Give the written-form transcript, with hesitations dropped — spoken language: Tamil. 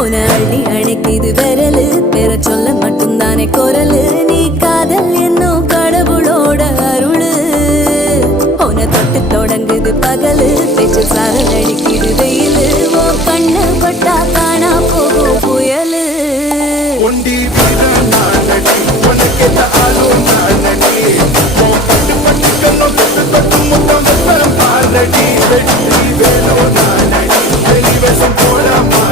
உன அள்ளி அணைக்குது விரலு பெற சொல்ல மட்டும்தானே குரலு நீ காதல் என்னும் கடவுளோட அருளு உன தொட்டு தொடங்குது பகலு பேச்சு சாரல் அடிக்குது வெயிலு ஓ கண்ணு பட்டா காணா போகும் புயலு ஒண்டி வீரன் நானடி உனக்கு ஆளும் நானடி பட்டு பட்டு கண்ணம் தொட்டு தொட்டு முத்தம் வெப்பம் பாலடி வெற்றி வேணும் நானடி வெளிவசம் போடாமா